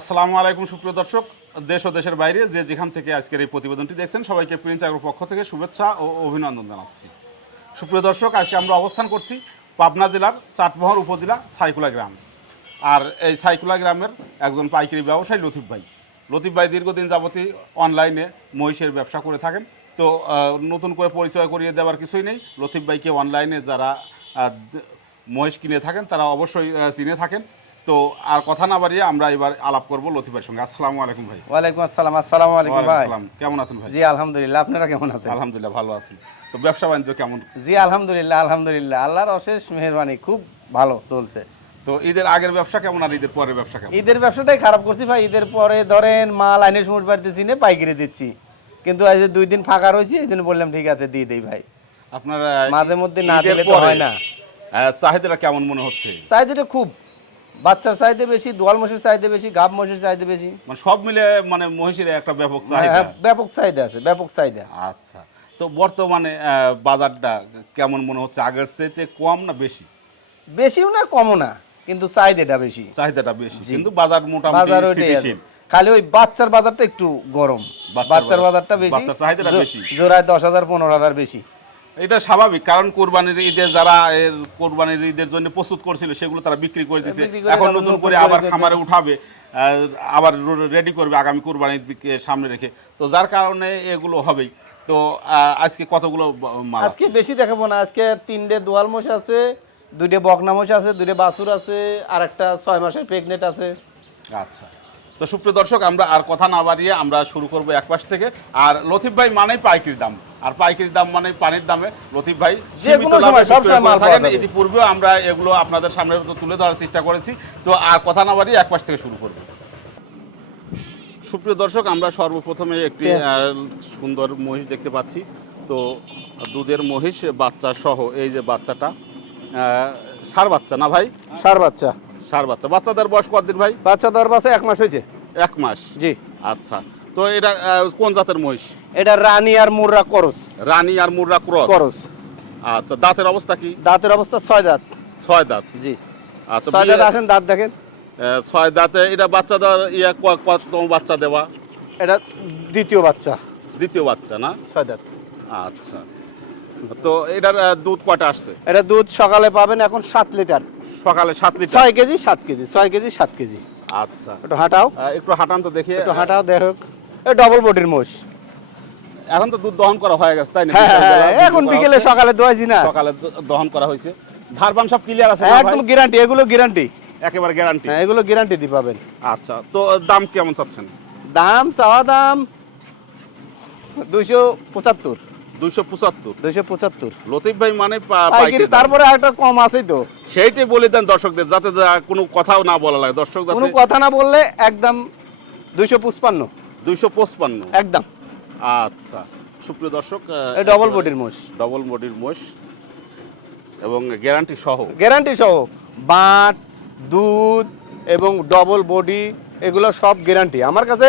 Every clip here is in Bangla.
আসসালামু আলাইকুম সুপ্রিয় দর্শক, দেশ ও দেশের বাইরে যে যেখান থেকে আজকের এই প্রতিবেদনটি দেখছেন সবাইকে প্রিন্স অ্যাগ্রোর পক্ষ থেকে শুভেচ্ছা ও অভিনন্দন জানাচ্ছি। সুপ্রিয় দর্শক, আজকে আমরা অবস্থান করছি পাবনা জেলার চাটমোহর উপজেলা সাইকুলা গ্রাম। আর এই সাইকুলা গ্রামের একজন পাইকারি ব্যবসায়ী লতিফ ভাই দীর্ঘদিন যাবতই অনলাইনে মহিষের ব্যবসা করে থাকেন। তো নতুন করে পরিচয় করিয়ে দেওয়ার কিছুই নেই। লতিফ ভাইকে অনলাইনে যারা মহিষ কিনে থাকেন তারা অবশ্যই চিনে থাকেন। তো আর কথা না বাড়িয়ে আমরা এবার আলাপ করবো লতিফ ভাইয়ের সঙ্গে। আসসালামু আলাইকুম ভাই। ওয়ালাইকুম আসসালাম। আসসালামু আলাইকুম ভাই। কেমন আছেন ভাই? জি আলহামদুলিল্লাহ, আপনারা কেমন আছেন? আলহামদুলিল্লাহ ভালো আছি। তো ব্যবসা বাণিজ্য কেমন? জি আলহামদুলিল্লাহ আলহামদুলিল্লাহ, আল্লাহর অশেষ মেহেরবানি, খুব ভালো চলছে। তো ঈদের আগের ব্যবসা কেমন আর ঈদের পরের ব্যবসা কেমন? ঈদের ব্যবসাটাই খারাপ করছি ভাই। ঈদের পরে ধরেন মাল আইনের সময় বাড়তেছি না, পাইকারি দিচ্ছি, কিন্তু আজ 2 দিন ফাঁকা রয়েছে, এই জন্য বললাম ঠিক আছে দিয়ে দেই ভাই। আপনার মাঝে মধ্যে না দিলে তো হয় না। চাহিদাটা কেমন মনে হচ্ছে? চাহিদাটা খুব, বাচ্চার চাহিদা বেশি, দোয়াল মহিষের চাহিদা বেশি, গাব মহিষের চাহিদা বেশি, মানে সব মিলে মানে মহিষের একটা ব্যাপক চাহিদা। হ্যাঁ, ব্যাপক চাহিদা আছে, ব্যাপক চাহিদা। আচ্ছা, তো বর্তমানে বাজারটা কেমন মনে হচ্ছে? আগের চেয়ে কম না বেশি? বেশিও না কমও না, কিন্তু চাহিদাটা বেশি। চাহিদাটা বেশি, কিন্তু বাজার মোটামুটি বাজার ওইটাই স্থিতিশীল। খালি ওই বাচ্চার বাজারটা একটু গরম, বাচ্চার বাজারটা বেশি, বাচ্চার চাহিদাটা বেশি, জোড়ায় 10,000 15,000 বেশি। এটা স্বাভাবিক, কারণ কোরবানির ঈদে যারা কোরবানির ঈদের জন্য প্রস্তুত করছিল সেগুলো তারা বিক্রি করে দিয়েছে। এখন নতুন করে আবার খামারে উঠাবে, আবার রেডি করবে আগামী কোরবানির দিকে সামনে রেখে, তো যার কারণে এগুলো হবেই। তো আজকে কতগুলো মাল? আজকে বেশি দেখাবো না, আজকে 3টে দোয়াল মোষ আছে, 2টে বকনা মোষ আছে, 2টে বাছুর আছে, আর একটা 6 মাসের প্রেগনেন্ট আছে। আচ্ছা, তো সুপ্রিয় দর্শক, আমরা আর কথা না বাড়িয়ে আমরা শুরু করব এক পাশ থেকে। আর লতিফ ভাই মানেই পাইকারি দাম, আর পাইকারি দাম মানে পানির দামে লতিফ ভাই যে কোনো সময় সব সময় মাল পাওয়া যাবে। ইতিপূর্বেও আমরা এগুলো আপনাদের সামনে তুলে ধরার চেষ্টা করেছি। তো আর কথা না বাড়িয়ে এক পাশ থেকে শুরু করব। সুপ্রিয় দর্শক, আমরা সর্বপ্রথমে একটি সুন্দর মহিষ দেখতে পাচ্ছি। তো দুধের মহিষ, বাচ্চা সহ। এই যে বাচ্চাটা ষাঁড় বাচ্চা না ভাই? ষাঁড় বাচ্চা। ষাঁড় বাচ্চা। বাচ্চাদের বয়স কতদিন ভাই? বাচ্চা দর বাচ্চা 1 মাস হয়েছে। 1 মাস? জি। আচ্ছা, তো এটা কোন জাতের মহিষ? এটা রানী আর মুর্রা করস। রানী আর মুর্রা ক্রস। আচ্ছা, দাঁতের অবস্থা কি? দাঁতের অবস্থা 6 দাঁত। 6 দাঁত? জি। আচ্ছা, 6 দাঁত আসেন, দাঁত দেখেন। 6 দাঁতে। এটা বাচ্চাদের কততম বাচ্চা দেওয়া? এটা দ্বিতীয় বাচ্চা। দ্বিতীয় বাচ্চা না? 6 দাঁত। আচ্ছা, তো এটার দুধ কয়টা আসছে? এটা দুধ সকালে পাবেন এখন 7 লিটার। সকালে 7 litre? 6 KG 7 KG, 6 KG 7 KG. আচ্ছা, একটু হাঁটাও, একটু হাঁটান তো দেখি। একটু হাঁটাও দেখো। এই ডবল বডির মোষ। এখন তো দুধ দহন করা হয়ে গেছে তাই না? হ্যাঁ, এখন বিকেলে সকালে দোয়াইছি না। সকালে দহন করা হয়েছে। ধারবান সব ক্লিয়ার আছে? একদম গ্যারান্টি, এগুলো গ্যারান্টি, একেবারে গ্যারান্টি। হ্যাঁ এগুলো গ্যারান্টি দি পাবেন। আচ্ছা, তো দাম কেমন চাচ্ছেন? দাম চাওয়া দাম 275। 275? 275 লতিফ ভাই মানে পাইকারি, তারপরে আরেকটা কম আছেই তো। সেইটাই বলে দেন দর্শকদের, যাতে কোনো কথাও না বলা লাগে। দর্শক কোনো কথা না বললে একদম 255। 255 একদম। আচ্ছা, সুপ্রিয় দর্শক, এই ডবল বডির মোষ। ডবল বডির মোষ এবং গ্যারান্টি সহ। গ্যারান্টি সহ বাট, দুধ এবং ডবল বডি, এগুলো সব গ্যারান্টি। আমার কাছে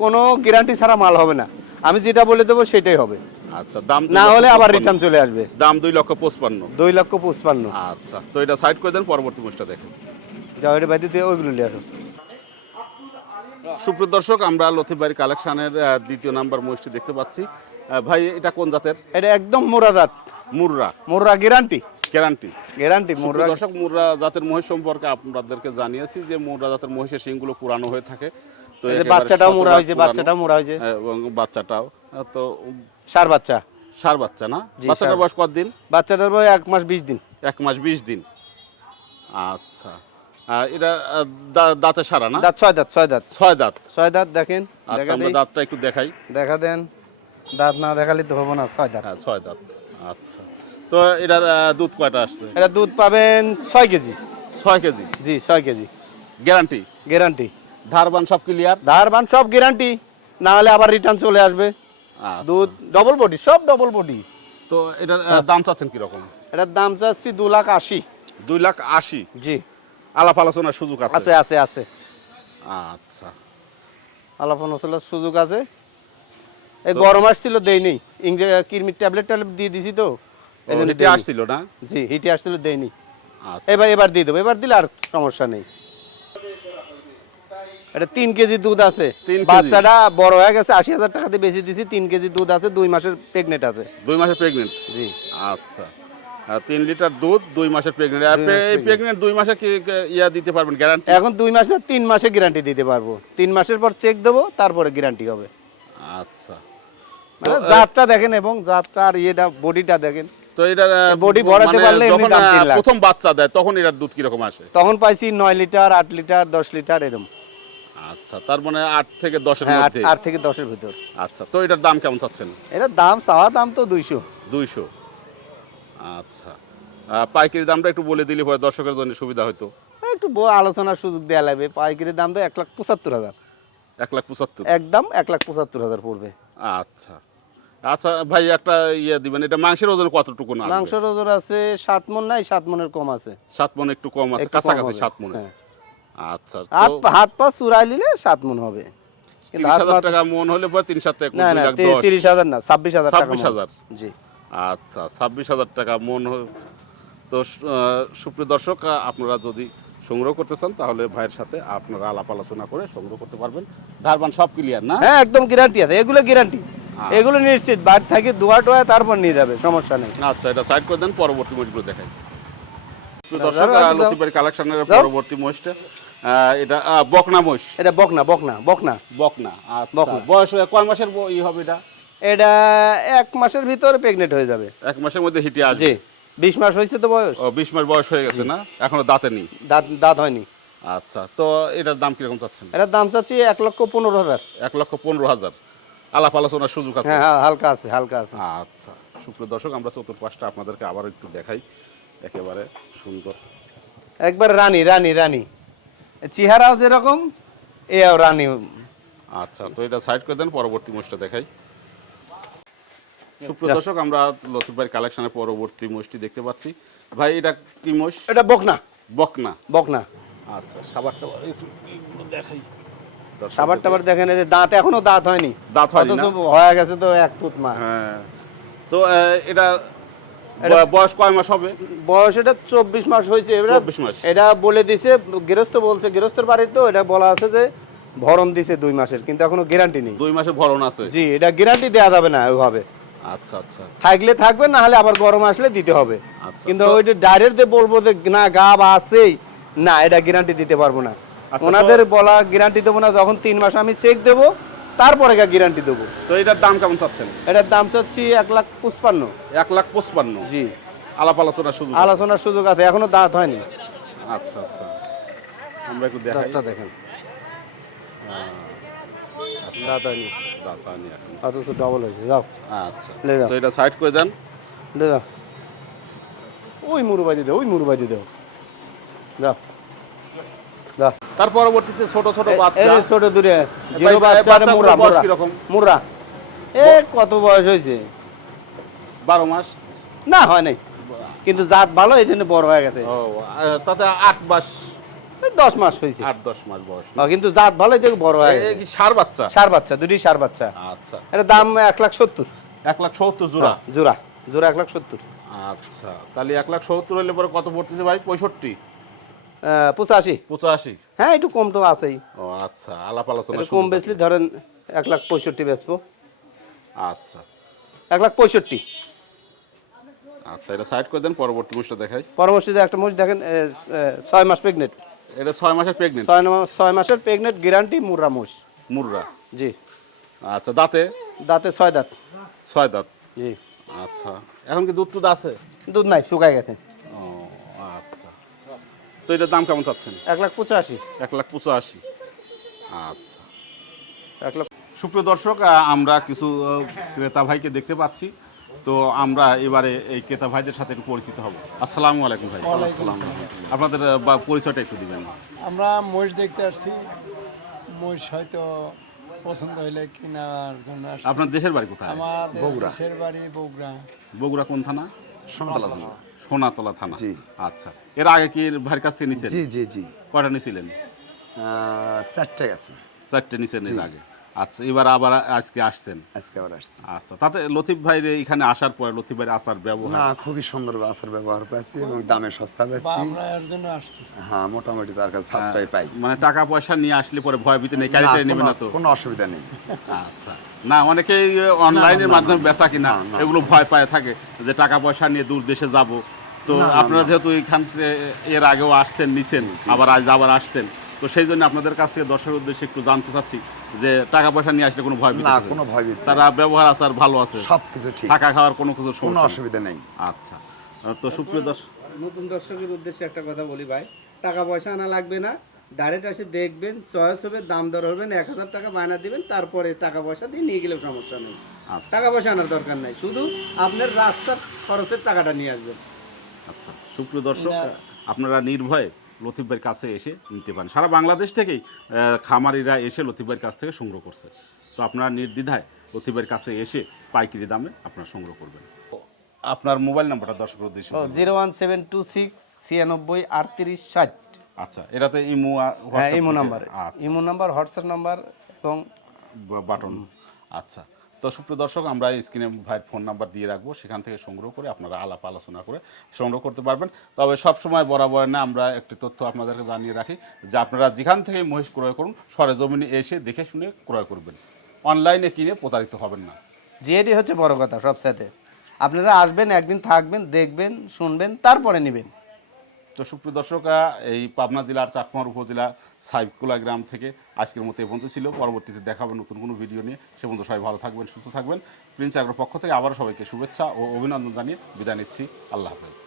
কোনো গ্যারান্টি ছাড়া মাল হবে না, আমি যেটা বলে দেবো সেটাই হবে। আচ্ছা, দাম না হলে আবার রিটার্ন চলে আসবে। দাম 2,55,000। 2,55,000। আচ্ছা, তো এটা সাইড করে দেন, পরবর্তী মোষটা দেখেন। যাও এটা বাইরে দিয়ে ওইগুলো নিয়ে আসো। সুপ্রিয় দর্শক, আমরা লতিফ ভাইয়ের কালেকশনের 2য় নাম্বার মহিষটি দেখতে পাচ্ছি। ভাই এটা কোন জাতের? এটা একদম মোরা জাত। মুর্রা? মোরা গ্যারান্টি, গ্যারান্টি, গ্যারান্টি। মোরা দর্শক, মুর্রা জাতের মহিষ সম্পর্কে আপনাদেরকে জানিয়েছি যে মুর্রা জাতের মহিষের শিংগুলো পুরানো হয়ে থাকে। তো বাচ্চাটাও মোরা হয়েছে, বাচ্চাটাও মোরা হয়েছে এবং বাচ্চাটাও তো ষাঁড় বাচ্চা। ষাঁড় বাচ্চা না? বাচ্চাটার বয়স কতদিন? বাচ্চাটার বয়স 1 মাস 20 দিন। 1 মাস 20 দিন। আচ্ছা, এটা দাঁতে সারা না? দাঁত 6 দাঁত। 6 দাঁত। 6 দাঁত? 6 দাঁত দেখেন। আচ্ছা, আমরা দাঁতটা একটু দেখাই। দেখা দেন, দাঁত না দেখালে তো হবে না। 6 দাঁত। হ্যাঁ, 6 দাঁত। আচ্ছা, তো এটার দুধ কয়টা আসছে? এটা দুধ পাবেন 6 কেজি। 6 কেজি? জি 6 কেজি। গ্যারান্টি? গ্যারান্টি। ধারবান সব ক্লিয়ার? ধারবান সব গ্যারান্টি, না হলে আবার রিটার্ন চলে আসবে। দুধ ডবল বডি, সব ডবল বডি। তো এটার দাম চাচ্ছেন কি রকম? এটার দাম চাচ্ছি 2,80,000। 2,80,000? জি। আলাপ আলোচনার সুযোগ আছে? আছে আছে আছে। আচ্ছা, আলাপ আলোচনার সুযোগ আছে। এই গরম আসছিল দেইনি, কিরমির ট্যাবলেট দিয়ে দিছি তো। হিটে আসছিল না? জি, হিটে আসছিল দেইনি। আচ্ছা, এবার দিয়ে দেবো, এবার দিলে আর সমস্যা নেই। এটা 3 কেজি দুধ আছে। 3 কেজি। বাচ্চাটা বড় হয়ে গেছে, 80,000 টাকা দিয়ে বেশি দিছি। 3 কেজি দুধ আছে, 2 মাসের প্রেগনেন্ট আছে। 2 মাসের প্রেগনেন্ট। জি। আচ্ছা, 3 লিটার দুধ, 2 মাসের প্রেগনেন্ট। আপনি এই pregnant। প্রেগনেন্ট 2 মাসে কি ইয়া দিতে পারবেন গ্যারান্টি? এখন 2 মাস না 3 মাসে গ্যারান্টি দিতে পারবো। 3 মাসের পর চেক দেবো, তারপরে গ্যারান্টি হবে। আচ্ছা, মানে জাতটা দেখেন এবং জাতটা আর ইয়েটা বডিটা দেখেন। তো এটা বডি ভরাতে পারলে এমনি যখন দাম 3 লাখ। প্রথম বাচ্চা দেয় তখন এটার দুধ কি রকম আসে? তখন পাইছি 9 লিটার, 8 লিটার, 10 লিটার এরকম। আচ্ছা, তার মানে 8 থেকে 10 এর হ্যাঁ, মধ্যে। 8 থেকে 10 এর ভিতর। আচ্ছা, তো এটার দাম কেমন চাচ্ছেন? এটার দাম চাওয়া দাম তো 200। 200। আচ্ছা, পাইকারি দামটা একটু বলে দিলে পরে দর্শকের জন্য সুবিধা হতো। একটু আলোচনার সুযোগ দেওয়া লাগবে। পাইকারি দাম তো 1,75,000। 1,75,000 একদম 1,75,000 পড়বে। আচ্ছা আচ্ছা ভাই, একটা ইয়ে দিবেন, এটা মাংসের ওজন কতটুকু না? মাংসের ওজন আছে 7 মণ, নাই 7 মণের কম আছে। 7 মণ একটু কম আছে, একটু কম কাছাকাছি হবে। 7 মণ। হ্যাঁ। আচ্ছা, হাত পা চুরাই নিলে 7 মণ হবে। কিন্তু হাত 30,000 পা টাকা মন হলে পরে 3 7 না না 10 30,000 না 26,000 টাকা মণ। 26,000। জি। আচ্ছা, 26,000 টাকা মন তো সুপ্রিয় দর্শক, আপনারা যদি সংগ্রহ করতে চান তাহলে ভাইয়ের সাথে আপনারা আলাপ আলোচনা করে সংগ্রহ করতে পারবেন। ধারবান সব ক্লিয়ার না? হ্যাঁ, একদম গ্যারান্টি আছে। এগুলো গ্যারান্টি, এগুলো নিশ্চিত। বাড়ি থেকে দুয়া টোয়া তারপর নিয়ে যাবে, সমস্যা নেই। আচ্ছা, এটা সাইড করে দেন, পরবর্তী মহিষগুলো দেখাই। প্রিয় দাও, দর্শক, দাও, দাও। লতিফবাড়ি কালেকশনের দাও। পরবর্তী মহিষটা এটা বকনা মহিষ। এটা বকনা বকনা বকনা বকনা। আচ্ছা, বকনা। বয়স কয় মাসের ই হবে এটা? এটা 1 মাসের ভিতরে প্রেগনেন্ট হয়ে যাবে। 1 মাসের মধ্যে হিটে আসবে। জি, 20 মাস হয়েছে তো বয়স। ও, 20 মাস বয়স হয়ে গেছে না, এখনো দাঁতে নেই। দাঁত হয়নি। আচ্ছা, তো এটার দাম কিরকম চাচ্ছেন? এটার দাম চাচ্ছি 1,15,000। 1,15,000। আলাপ আলোচনার সুযোগ আছে? হ্যাঁ হ্যাঁ, হালকা আছে হালকা আছে। আচ্ছা, সুপ্রিয় দর্শক, আমরা চতুর্পাশটা আপনাদেরকে আবার একটু দেখাই। একেবারে সুন্দর, একবার রানী রানী রানী, চেহারাও যেরকম এও রানী। আচ্ছা, তো এটা সাইড করে দেন, পরবর্তী মোষটা দেখাই। সুপ্রিয় দর্শক, আমরা লতিফবাড়ি কালেকশনের পরবর্তী মোষটি দেখতে পাচ্ছি। ভাই, এটা কি মোষ? এটা বকনা বকনা। বকনা। আচ্ছা, সাবারটা একটু দেখাই। সাবার টাবার দেখেন, এই যে দাঁত এখনো দাঁত হয়নি। দাঁত হয়নি না? অথচ হয়ে গেছে তো 1 ফুট মা। হ্যাঁ, তো এটা বয়স কয় মাস হবে? বয়স এটা 24 মাস হয়েছে। 24 মাস। এটা বলে দিছে, গৃহস্থ বলছে, গৃহস্থের বাড়ির তো এটা বলা আছে যে ভরণ দিছে 2 মাসের, কিন্তু এখনো গ্যারান্টি নেই। 2 মাসের ভরণ আছে? জি, এটা গ্যারান্টি দেওয়া যাবে না ওইভাবে। আচ্ছা আচ্ছা থাকলে থাকবে, না হলে আবার গরম আসলে দিতে হবে। আচ্ছা, কিন্তু তো- ওইটা ডাইরেক্ট যে বলবো যে না গা বা আছেই, না, এটা গ্যারান্টি দিতে পারবো না। আচ্ছা, ওনাদের বলা গ্যারান্টি দেবো না, যখন 3 মাস আমি চেক দেবো তারপরে গ্যারান্টি দেবো। তো এটার দাম কেমন চাচ্ছেন? এটার দাম চাচ্ছি 1,55,000। 1,55,000। জি, আলাপ আলোচনার সুযোগ আছে? আলোচনার সুযোগ আছে, এখনো দাঁত হয়নি। আচ্ছা আচ্ছা, আমরা একটু দেখাই। দাঁতটা দেখেন, দাঁত হয়নি, দাঁত হয়নি এখন। অথচ ডবল হয়েছে। যাও আচ্ছা, লে যাও তো এটা সাইড করে দেন। লে যাও, ওই মুরুবাজি দাও, ওই মুরুবাজি দাও। যাও যাও। তার পরবর্তীতে ছোট ছোট এই বাচ্চা। যে ছোট দূরে জিরো ভাই, বাচ্চা আর বাচ্চাগুলোর মুরা বয়স মুরা কিরকম? মুরা। এ কত বয়স হয়েছে? 12 মাস। না হয় নাই, কিন্তু জাত ভালো, এই জন্য বড় হয়ে গেছে। ও, তাতে 8 মাস, 10 মাস হয়েছে। 8-10 মাস বয়স। কিন্তু জাত ভালো, এই জন্য বড় হয়ে এ গেছে। কি ষাঁড় বাচ্চা? সার বাচ্চা, দুটি সার বাচ্চা। আচ্ছা, এটা দাম 1,70,000। 1,70,000 জোড়া। জোড়া জোড়া 1,70,000। আচ্ছা, তাহলে 1,70,000 হলে পরে কত পড়তেছে ভাই? 65? 85। 85? হ্যাঁ, একটু কম তো আছেই। ও আচ্ছা, আলাপ আলোচনা একটু কম বেচলি ধরেন 1,65,000 বেচবো। আচ্ছা 1,65,000। আচ্ছা, এটা সাইড করে দেন, পরবর্তী মোষটা দেখাই। পরবর্তীতে একটা মোষ দেখেন, 6 মাস প্রেগনেন্ট। এটা 6 মাসের প্রেগনেন্ট। 6 মাসের প্রেগনেন্ট, গ্যারান্টি, মুর্রা মোষ। মুররা। জি। আচ্ছা, দাঁতে? দাঁতে 6 দাঁত। 6 দাঁত। জি। আচ্ছা, এখন কি দুধ টুধ আছে? দুধ নাই, শুকায় গেছে। ও আচ্ছা, তো এটার দাম কেমন চাচ্ছেন? 1,85,000। 1,85,000। আচ্ছা, 1,00,000। সুপ্রিয় দর্শক, আমরা কিছু ক্রেতা ভাইকে দেখতে পাচ্ছি, তো আমরা এবারে এই ক্রেতা ভাইদের সাথে একটু পরিচিত হব। আসসালামু আলাইকুম ভাই। আপনাদের পরিচয়টা একটু দিবেন। আমরা মহিষ দেখতে আসছি, মহিষ হয়তো পছন্দ হইলে কেনার জন্য আসছি। আপনার দেশের বাড়ি কোথায়? আমাদের দেশের বাড়ি বগুড়া। বগুড়া কোন থানা? সোনাতলা থানা। সোনাতলা থানা। জি। আচ্ছা, এর আগে কি ভাইয়ের কাছ থেকে নিছেন? জি জি জি কয়টা নিছিলেন? 4টে আছে। 4টে নিছেন এর আগে। আচ্ছা, এবার আবার আজকে আসছেন। আজকে আবার আসছি। আচ্ছা, তাতে লতিফ ভাইয়ের এখানে আসার পরে লতিফ ভাইয়ের আচার ব্যবহার না, খুবই সুন্দর আচার ব্যবহার পাচ্ছি এবং দামে সস্তা বা পাচ্ছি। আমরা এর জন্য আসছি। হ্যাঁ, মোটামুটি তার কাছে সাশ্রয় পাই। মানে টাকা পয়সা নিয়ে আসলে পরে ভয় ভীতি নেই, না, ক্যারিটাই নেবে না তো? কোনো অসুবিধা নেই। আচ্ছা, না অনেকেই অনলাইনের না, মাধ্যমে বেচা কিনা না, না। এগুলো ভয় পায় থাকে যে টাকা পয়সা নিয়ে দূর দেশে যাব। তো না, না, আপনারা না। যেহেতু এখান থেকে এর আগেও আসছেন নিছেন, আবার আবার আসছেন, তো সেই জন্য আপনাদের কাছ থেকে দর্শকের উদ্দেশ্যে একটু জানতে চাচ্ছি যে টাকা পয়সা নিয়ে আসলে কোনো ভয় ভীতি না, থাকে না? কোনো ভয় ভীতি তারা ব্যবহার আচার ভালো আছে, সবকিছু ঠিক, থাকা খাওয়ার কোনো কিছু কোনো সমস্যা নেই? অসুবিধা নেই। আচ্ছা, তো সুপ্রিয় দর্শক, নতুন দর্শকের উদ্দেশ্যে একটা কথা বলি ভাই, টাকা পয়সা আনা লাগবে না, ডাইরেক্ট এসে দেখবেন, চয়েস হবে, দাম দর হবেন, 1000 টাকা বায়না দিবেন, তারপরে টাকা পয়সা দিয়ে নিয়ে গেলেও সমস্যা নেই। আচ্ছা টাকা পয়সা আনার দরকার নাই, শুধু আপনার রাস্তার খরচের টাকাটা নিয়ে আসবেন। আচ্ছা, সুপ্রিয় দর্শক, না। আপনারা নির্ভয়ে লতিফ ভাইয়ের কাছে এসে নিতে পারেন। সারা বাংলাদেশ থেকেই খামারিরা এসে লতিফ ভাইয়ের কাছ থেকে সংগ্রহ করছে। তো আপনারা নির্দ্বিধায় লতিফ ভাইয়ের কাছে এসে পাইকারি দামে আপনারা সংগ্রহ করবেন। আপনার মোবাইল নাম্বারটা দর্শকের উদ্দেশ্যে বলুন। 01726 96 38 60। আচ্ছা, এটাতে ইমো হ্যাঁ, হোয়াটসঅ্যাপ ইমো থেকে- নাম্বার, আচ্ছা, ইমো নাম্বার, হোয়াটসঅ্যাপ নাম্বার এবং বাটন। আচ্ছা, তো সুপ্রিয় দর্শক, আমরা স্ক্রিনে ভাইয়ের ফোন নাম্বার দিয়ে রাখবো, সেখান থেকে সংগ্রহ করে আপনারা আলাপ আলোচনা করে সংগ্রহ করতে পারবেন। তবে সব সময় বরাবর না, আমরা একটি তথ্য আপনাদেরকে জানিয়ে রাখি যে আপনারা যেখান থেকে মহিষ ক্রয় করুন সরেজমিনে এসে দেখে শুনে ক্রয় করবেন, অনলাইনে কিনে প্রতারিত হবেন না। যেটি হচ্ছে বড় কথা সবসাথে। আপনারা আসবেন, একদিন থাকবেন, দেখবেন, শুনবেন, তারপরে নেবেন। তো সুপ্রিয় দর্শক, এই পাবনা জেলার চাটমোহর উপজেলা সাইকুলা গ্রাম থেকে আজকের মতো এই পর্যন্ত ছিল। পরবর্তীতে দেখাবেন নতুন কোনো ভিডিও নিয়ে। সে পর্যন্ত সবাই ভালো থাকবেন, সুস্থ থাকবেন। প্রিন্স অ্যাগ্রোর পক্ষ থেকে আবারও সবাইকে শুভেচ্ছা ও অভিনন্দন জানিয়ে বিদায় নিচ্ছি। আল্লাহ হাফেজ।